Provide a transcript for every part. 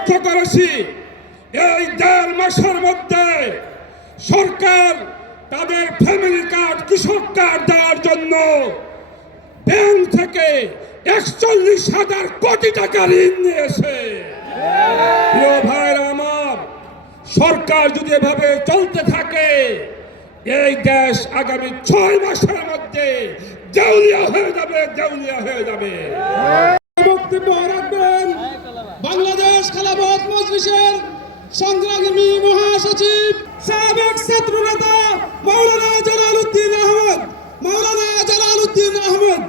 লক্ষ্য করেছি এই 1.5 মাসের মধ্যে সরকার তাদের ফ্যামিলি কার্ড, কৃষক কার্ড দেওয়ার জন্য ব্যাংক থেকে 41,000 কোটি টাকা ঋণ নিয়েছে। প্রিয় ভাইরা আমার, সরকার যদি এভাবে চলতে থাকে এই দেশ আগামী 6 মাসের মধ্যে দেউলিয়া হয়ে যাবে, দেউলিয়া হয়ে যাবে। বক্তব্য রাখবেন বাংলাদেশ খেলাফত মজলিসের সংগ্রামী মহাসচিব সাবেক ছাত্র নেতা মাওলানা জালালউদ্দিন আহমদ। মাওলানা জালালউদ্দিন আহমদ।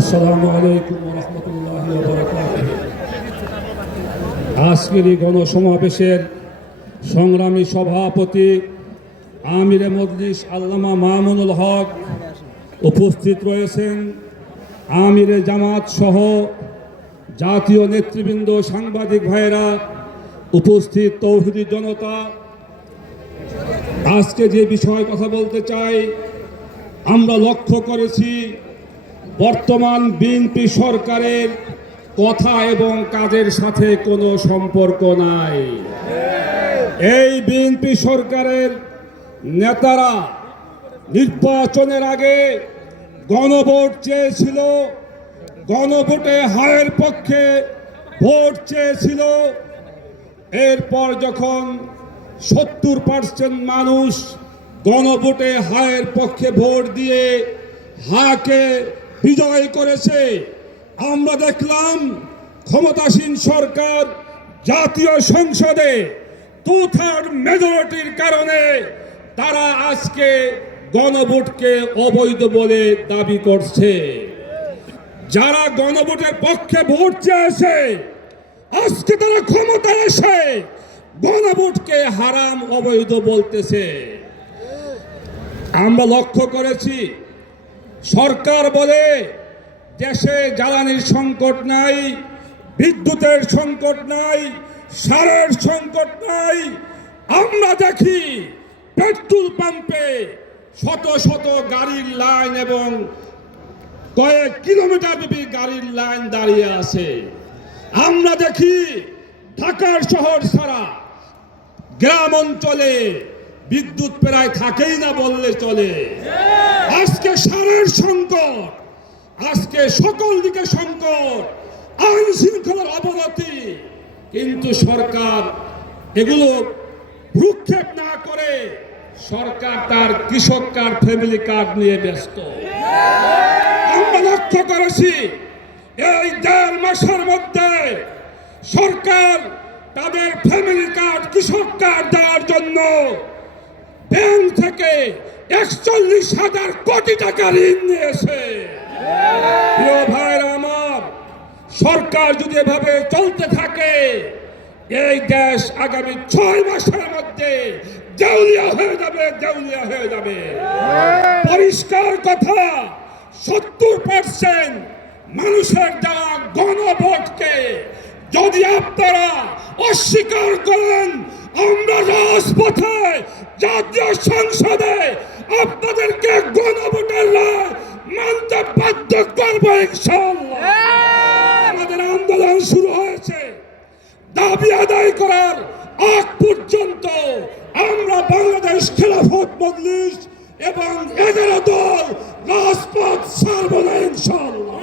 আসসালামু আলাইকুম ওয়া রাহমাতুল্লাহি ওয়া বারাকাতুহু। আজকের এই গণসমাবেশের সংগ্রামী সভাপতি আমিরে মজলিস আল্লামা মামুনুল হক উপস্থিত রয়েছেন, আমিরে জামাত সহ জাতীয় নেতৃবৃন্দ, সাংবাদিক ভাইয়েরা, উপস্থিত তৌহিদি জনতা। আজকে যে বিষয়ে কথা বলতে চাই, আমরা লক্ষ্য করেছি বর্তমান বিএনপি সরকারের কথা এবং কাজের সাথে কোনো সম্পর্ক নাই। এই বিএনপি সরকারের নেতারা নির্বাচনের আগে গণভোট চেয়েছিল, গণভোটে হায়ের পক্ষে ভোট চেয়েছিল। এরপর যখন 70% মানুষ গণভোটে হায়ের পক্ষে ভোট দিয়ে হাকে বিজয় করেছে, আমরা দেখলাম ক্ষমতাসীন সরকার জাতীয় সংসদে 2/3 মেজরিটির কারণে তারা আজকে গণভোটকে অবৈধ বলে দাবি করছে। যারা গণভোটের পক্ষে ভোট চেয়েছে আজকে তারা ক্ষমতায় এসে গণভোটকে হারাম, অবৈধ বলতেছে। আমরা লক্ষ্য করেছি সরকার বলে দেশে জ্বালানির সংকট নাই, বিদ্যুতের সংকট নাই, সারের সংকট নাই। আমরা দেখি পেট্রোল পাম্পে শত শত গাড়ির লাইন এবং কয়েক কিলোমিটার ব্যাপী গাড়ির লাইন দাঁড়িয়ে আছে। আমরা দেখি ঢাকার শহর ছাড়া গ্রাম অঞ্চলে বিদ্যুৎ প্রায় থাকেই না বললে চলে। আজকে সারের সংকট, আজকে সকল দিকে সংকট, আইন শৃঙ্খলার অবনতি, কিন্তু সরকার এগুলো ভ্রুক্ষেপ না করে সরকার তার কৃষক কার্ড, ফ্যামিলি কার্ড নিয়ে ব্যস্ত। আমরা লক্ষ্য করেছি এই 1.5 মাসের মধ্যে সরকার তাদের ফ্যামিলি কার্ড, কৃষক কার্ড দেওয়ার জন্য ব্যাংক থেকে 41,000 কোটি টাকা ঋণ নিয়েছে। প্রিয় ভাইরা আমার, সরকার যদি এভাবে চলতে থাকে এই দেশ আগামী 6 মাসের মধ্যে দেউলিয়া হয়ে যাবে, দেউলিয়া হয়ে যাবে। পরিষ্কার কথা, 70% মানুষের দেওয়া গণভোটকে যদি আপনারা অস্বীকার করেন, আমরা রাজপথে, জাতীয় সংসদে আপনাদেরকে গণভোটের রায় মানতে বাধ্য করব ইনশাআল্লাহ। আমাদের আন্দোলন শুরু হয়েছে, দাবি আদায় করার আগ পর্যন্ত আমরা বাংলাদেশ খেলাফত মজলিস এবং 11 দল রাজপথ ছাড়ব না ইনশাআল্লাহ।